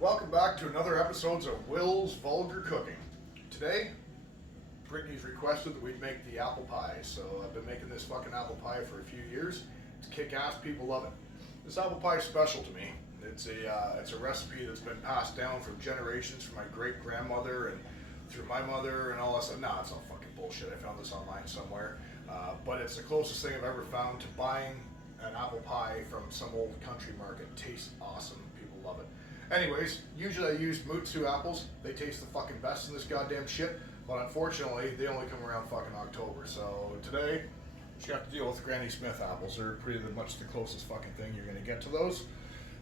Welcome back to another episode of Will's Vulgar Cooking. Today, Brittany's requested that we make the apple pie, so I've been making this fucking apple pie for a few years. It's kick-ass, people love it. This apple pie is special to me. It's a recipe that's been passed down from generations from my great-grandmother and through my mother and all that stuff. Nah, it's all fucking bullshit. I found this online somewhere. But it's the closest thing I've ever found to buying an apple pie from some old country market. It tastes awesome. People love it. Anyways, usually I use Mutsu apples. They taste the fucking best in this goddamn shit. But unfortunately, they only come around fucking October. So today, you have to deal with Granny Smith apples. They're pretty much the closest fucking thing you're gonna get to those.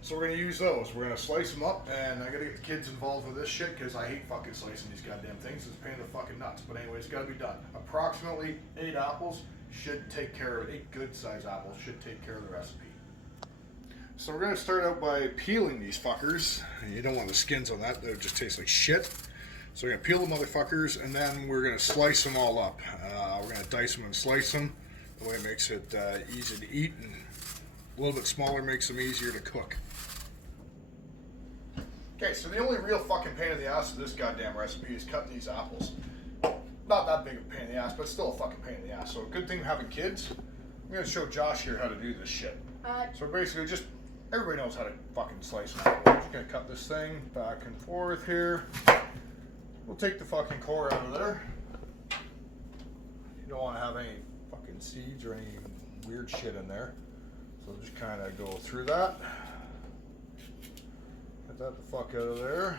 So we're gonna use those. We're gonna slice them up, and I gotta get the kids involved with this shit because I hate fucking slicing these goddamn things. It's a pain in the fucking nuts. But anyways, it's gotta be done. Approximately 8 apples should take care of it. 8 good sized apples should take care of the recipe. So we're gonna start out by peeling these fuckers. You don't want the skins on that; they would just taste like shit. So we're gonna peel the motherfuckers, and then we're gonna slice them all up. We're gonna dice them and slice them. The way it makes it easy to eat, and a little bit smaller makes them easier to cook. Okay, so the only real fucking pain in the ass of this goddamn recipe is cutting these apples. Not that big of a pain in the ass, but still a fucking pain in the ass. So a good thing having kids. I'm gonna show Josh here how to do this shit. So basically just, everybody knows how to fucking slice an apple. We're just gonna cut this thing back and forth here. We'll take the fucking core out of there. You don't wanna have any fucking seeds or any weird shit in there. So just kinda go through that. Get that the fuck out of there.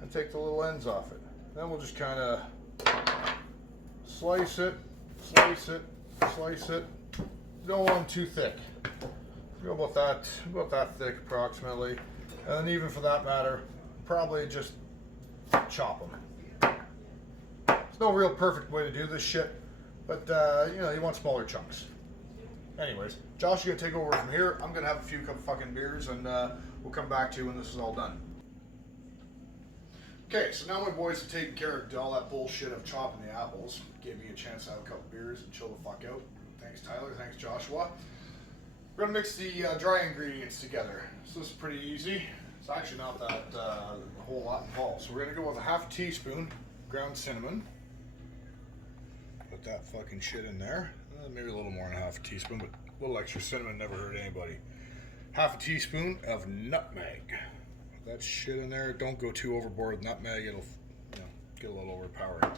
And take the little ends off it. Then we'll just kind of slice it, slice it, slice it. Don't want them too thick. Go about that thick approximately. And then even for that matter, probably just chop them. There's no real perfect way to do this shit, but you know, you want smaller chunks. Anyways, Josh is gonna take over from here. I'm gonna have a few cup of fucking beers, and we'll come back to you when this is all done. Okay, so now my boys have taken care of all that bullshit of chopping the apples. Gave me a chance to have a couple beers and chill the fuck out. Thanks Tyler, thanks Joshua. We're gonna mix the dry ingredients together. So this is pretty easy. It's actually not that a whole lot involved. So we're gonna go with a half teaspoon ground cinnamon. Put that fucking shit in there. Maybe a little more than half a teaspoon, but a little extra cinnamon never hurt anybody. Half a teaspoon of nutmeg. Put that shit in there. Don't go too overboard with nutmeg. It'll, you know, get a little overpowering.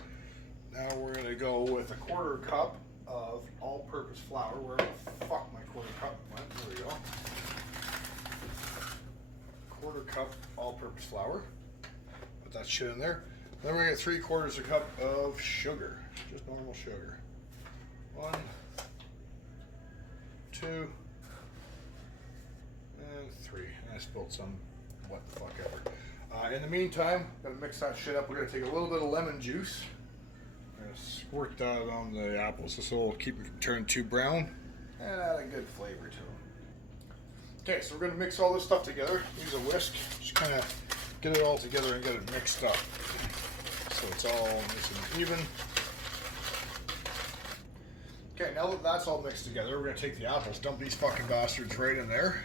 Now we're gonna go with a 1/4 cup of all-purpose flour. Where the fuck my 1/4 cup went? There we go. 1/4 cup all-purpose flour. Put that shit in there. Then we're gonna get 3/4 cup of sugar, just normal sugar. 1, 2, and 3. And I spilled some, what the fuck ever. In the meantime, I'm gonna mix that shit up. We're gonna take a little bit of lemon juice. I'm gonna squirt that on the apples. This will keep them from turning too brown and add a good flavor to them. Okay, so we're gonna mix all this stuff together. Use a whisk. Just kind of get it all together and get it mixed up so it's all nice and even. Okay, now that that's all mixed together, we're going to take the apples, dump these fucking bastards right in there,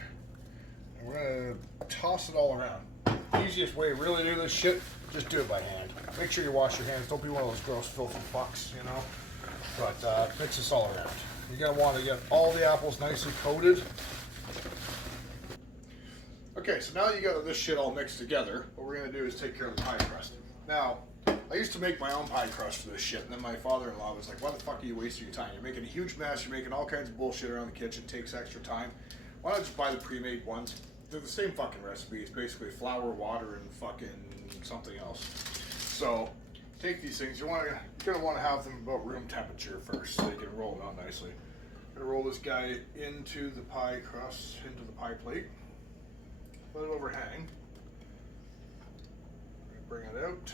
and we're going to toss it all around. The easiest way to really do this shit, just do it by hand. Make sure you wash your hands. Don't be one of those gross, filthy fucks, you know. But mix this all around. You're going to want to get all the apples nicely coated. Okay, so now you got this shit all mixed together, what we're going to do is take care of the pie crust. Now, I used to make my own pie crust for this shit, and then my father-in-law was like, why the fuck are you wasting your time? You're making a huge mess, you're making all kinds of bullshit around the kitchen, it takes extra time. Why not just buy the pre-made ones? They're the same fucking recipe. It's basically flour, water, and fucking something else. So, take these things, you're gonna want to have them about room temperature first, so you can roll them out nicely. I'm gonna roll this guy into the pie crust, into the pie plate. Let it overhang. Bring it out.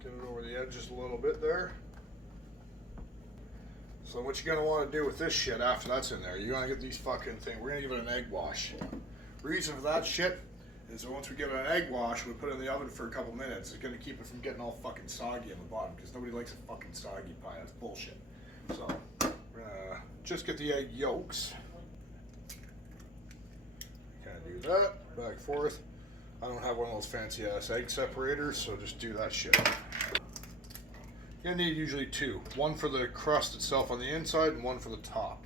Get it over the edge just a little bit there. So what you're going to want to do with this shit after that's in there, you're going to get these fucking things. We're going to give it an egg wash. Reason for that shit is that once we give it an egg wash, we put it in the oven for a couple minutes. It's going to keep it from getting all fucking soggy on the bottom because nobody likes a fucking soggy pie. That's bullshit. So we're going to just get the egg yolks. Kind of do that, back and forth. I don't have one of those fancy ass egg separators, so just do that shit. You're gonna need usually two. One for the crust itself on the inside and one for the top.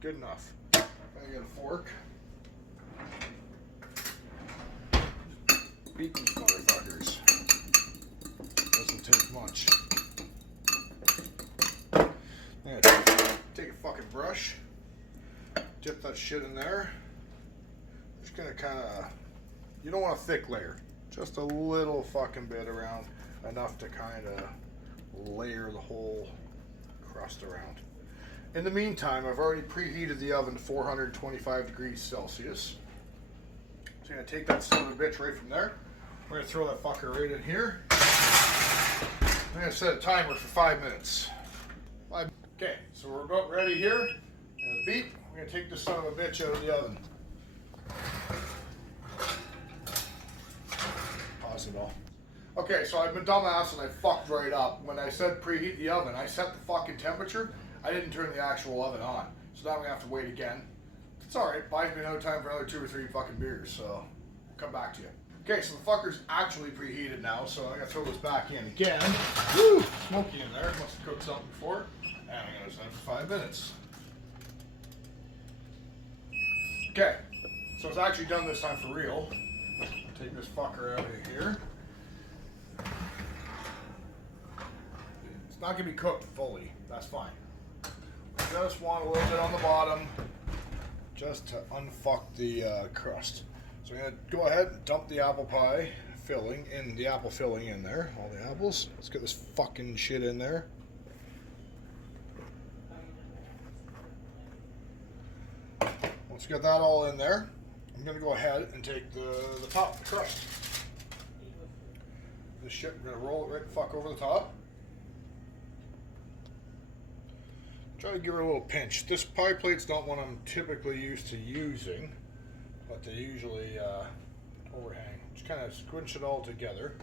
Good enough. Now you get a fork. Beat these motherfuckers. Doesn't take much. Yeah, take a fucking brush. Dip that shit in there. Just gonna kinda, you don't want a thick layer. Just a little fucking bit around, enough to kinda layer the whole crust around. In the meantime, I've already preheated the oven to 425 degrees Celsius. So I'm gonna take that son of a bitch right from there. We're gonna throw that fucker right in here. I'm gonna set a timer for 5 minutes. Okay, so we're about ready here. And a beep, we're gonna take this son of a bitch out of the oven. Pause it all. Okay, so I've been dumbass and I fucked right up. When I said preheat the oven, I set the fucking temperature. I didn't turn the actual oven on. So now I'm gonna have to wait again. It's alright, buys me another time for another 2 or 3 fucking beers, so I'll come back to you. Okay, so the fucker's actually preheated now, so I'm gonna throw this back in again. Woo! Smoky in there, must have cooked something before. And I'm gonna set it for 5 minutes. Okay, so it's actually done this time for real. Take this fucker out of here. It's not gonna be cooked fully, that's fine. Just want a little bit on the bottom, just to unfuck the crust. So I'm gonna go ahead and dump the apple pie filling in, the apple filling in there, all the apples. Let's get this fucking shit in there. Once we get that all in there, I'm gonna go ahead and take the top, the crust. This shit, we're gonna roll it right the fuck over the top. Try to give her a little pinch. This pie plate's not one I'm typically used to using, but they usually overhang. Just kind of squinch it all together.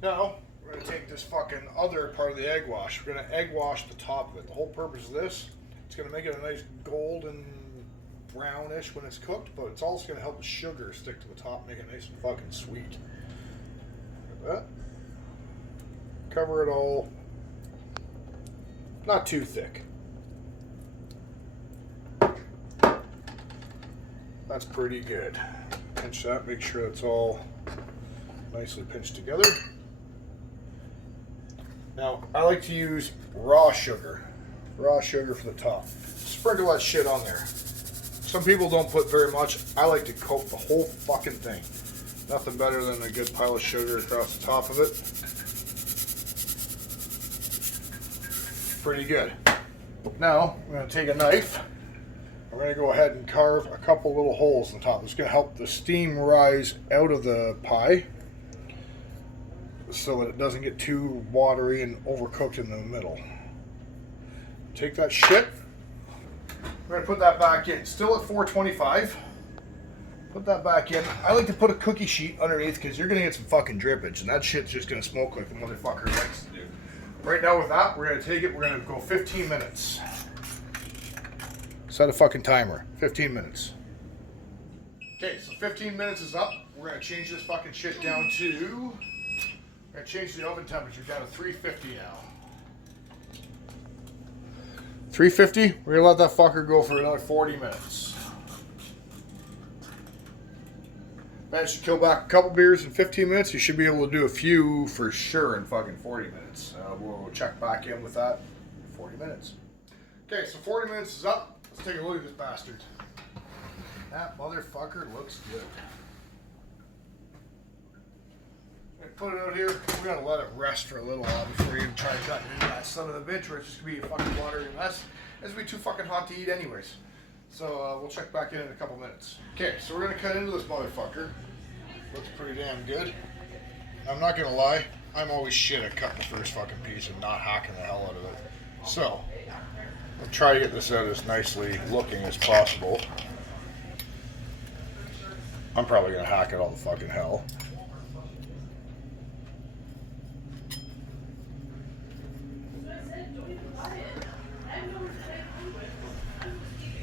Now, we're going to take this fucking other part of the egg wash. We're going to egg wash the top of it. The whole purpose of this, it's going to make it a nice golden brownish when it's cooked, but it's also going to help the sugar stick to the top, make it nice and fucking sweet. Like that. Cover it all. Not too thick. That's pretty good. Pinch that, make sure it's all nicely pinched together. Now, I like to use raw sugar. Raw sugar for the top. Sprinkle that shit on there. Some people don't put very much. I like to coat the whole fucking thing. Nothing better than a good pile of sugar across the top of it. Pretty good. Now, I'm going to take a knife. We're going to go ahead and carve a couple little holes in the top. It's going to help the steam rise out of the pie so that it doesn't get too watery and overcooked in the middle. Take that shit. We're going to put that back in. Still at 425. Put that back in. I like to put a cookie sheet underneath because you're going to get some fucking drippage, and that shit's just going to smoke like the motherfucker likes to do. Right now with that, we're going to take it, we're going to go 15 minutes. Set a fucking timer. 15 minutes. Okay, so 15 minutes is up. We're going to change this fucking shit down to... We're going to change the oven temperature down to 350 now. 350, we're going to let that fucker go for another 40 minutes. Managed to kill back a couple beers in 15 minutes. You should be able to do a few for sure in fucking 40 minutes. We'll check back in with that in 40 minutes. Okay, so 40 minutes is up. Let's take a look at this bastard. That motherfucker looks good. Put it out here. We're gonna let it rest for a little while before you try to cut into that son of a bitch, or it's just gonna be a fucking watery mess. It's gonna be too fucking hot to eat anyways. So we'll check back in a couple minutes. Okay, so we're gonna cut into this motherfucker. Looks pretty damn good. I'm not gonna lie, I'm always shit at cutting the first fucking piece and not hacking the hell out of it. So, I'll try to get this out as nicely looking as possible. I'm probably gonna hack it all the fucking hell.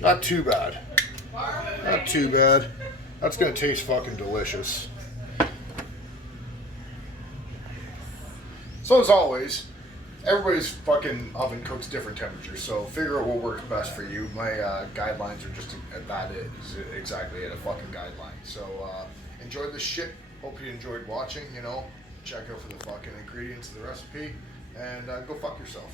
Not too bad. Not too bad. That's gonna taste fucking delicious. So as always, everybody's fucking oven cooks different temperatures, so figure out what works best for you. My guidelines are just that is exactly it, a fucking guideline. So enjoy this shit. Hope you enjoyed watching, you know. Check out for the fucking ingredients of the recipe, and go fuck yourself.